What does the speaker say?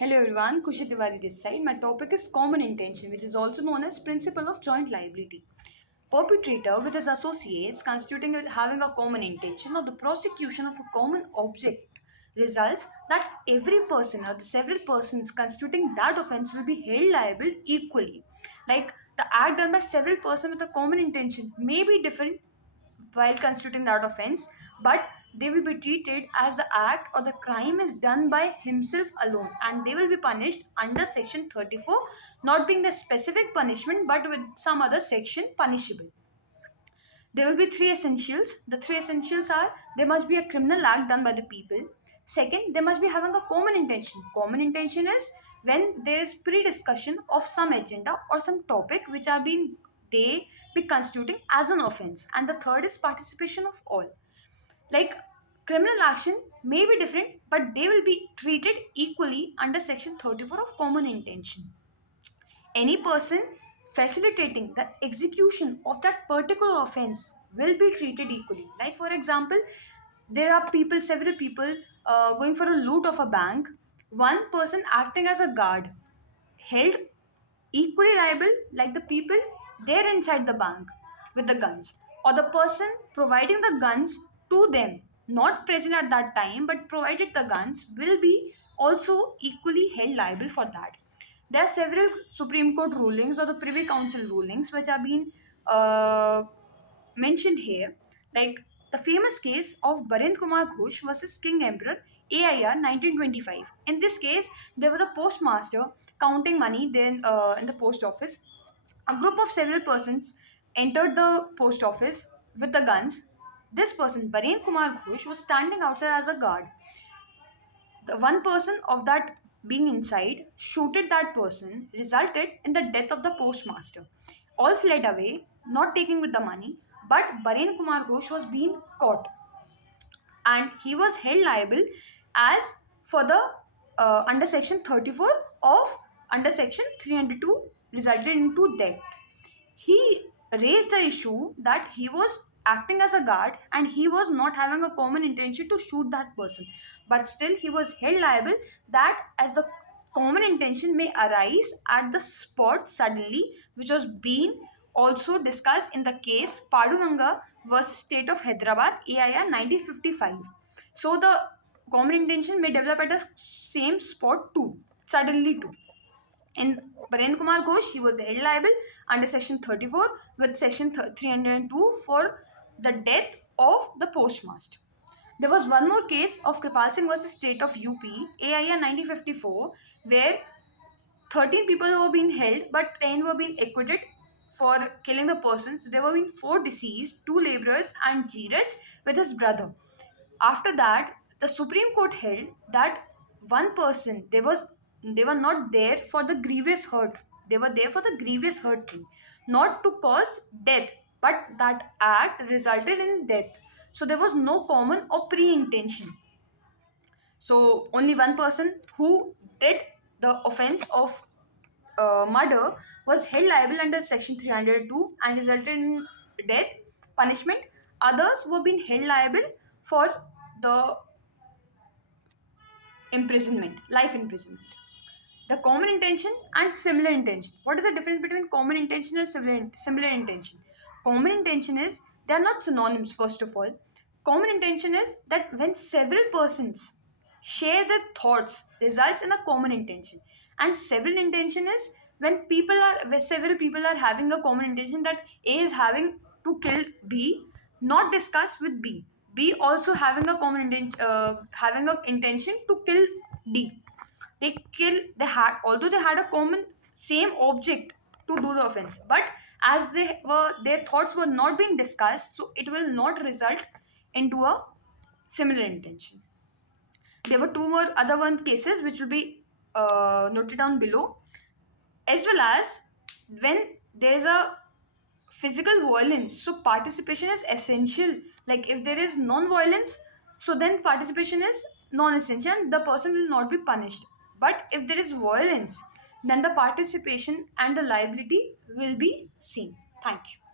Hello everyone, Kushi Tiwari this side. My topic is common intention, which is also known as principle of joint liability. Perpetrator with his associates constituting having a common intention or the prosecution of a common object results that every person or the several persons constituting that offense will be held liable equally. Like the act done by several persons with a common intention may be different while constituting that offense, but they will be treated as the act or the crime is done by himself alone, and they will be punished under section 34, not being the specific punishment but with some other section punishable. There will be three essentials. The three essentials are: there must be a criminal act done by the people. Second, they must be having a common intention. Common intention is when there is pre-discussion of some agenda or some topic which are being they be constituting as an offense. And the third is participation of all. Like criminal action may be different, but they will be treated equally under section 34 of common intention. Any person facilitating the execution of that particular offense will be treated equally. Like for example, there are several people going for a loot of a bank. One person acting as a guard held equally liable like the people there inside the bank with the guns, or the person providing the guns to them, not present at that time but provided the guns, will be also equally held liable for that. There are several Supreme Court rulings or the Privy Council rulings which are being uh, mentioned here, like the famous case of Barendra Kumar Ghosh versus King Emperor AIR 1925. In this case, there was a postmaster counting money then in the post office. A group of several persons entered the post office with the guns. This person, Barendra Kumar Ghosh, was standing outside as a guard. The one person of that being inside shooted that person, resulted in the death of the postmaster. All fled away, not taking with the money, but Barendra Kumar Ghosh was being caught and he was held liable as for the under section 34 of under section 302 resulted into death. He raised the issue that he was acting as a guard and he was not having a common intention to shoot that person, but still he was held liable that as the common intention may arise at the spot suddenly, which was being also discussed in the case Padunanga versus State of Hyderabad AIR 1955. So the common intention may develop at the same spot too, suddenly too. In Barendra Kumar Ghosh, he was held liable under section 34 with section 302 for the death of the postmaster. There was one more case of Kripal Singh versus State of UP, AIR 1954, where 13 people were being held but 10 were being acquitted for killing the persons. There were being 4 deceased, 2 laborers and Jiraj with his brother. After that, the Supreme Court held that one person, they were not there for the grievous hurt. They were there for the grievous hurt thing, not to cause death, but that act resulted in death. So there was no common or pre-intention. So only one person who did the offense of murder was held liable under section 302 and resulted in death punishment. Others were being held liable for the imprisonment, life imprisonment. The common intention and similar intention. What is the difference between common intention and similar intention? Common intention is they are not synonyms, first of all. Common intention is that when several persons share their thoughts results in a common intention. And several intention is when several people are having a common intention that A is having to kill B, not discussed with B. B also having a common intention to kill D. Although they had a common same object to do the offense, but as their thoughts were not being discussed, so it will not result into a similar intention. There were two more other one cases which will be noted down below, as well as when there is a physical violence, so participation is essential. Like if there is non-violence, so then participation is non-essential and the person will not be punished. But if there is violence, then the participation and the liability will be seen. Thank you.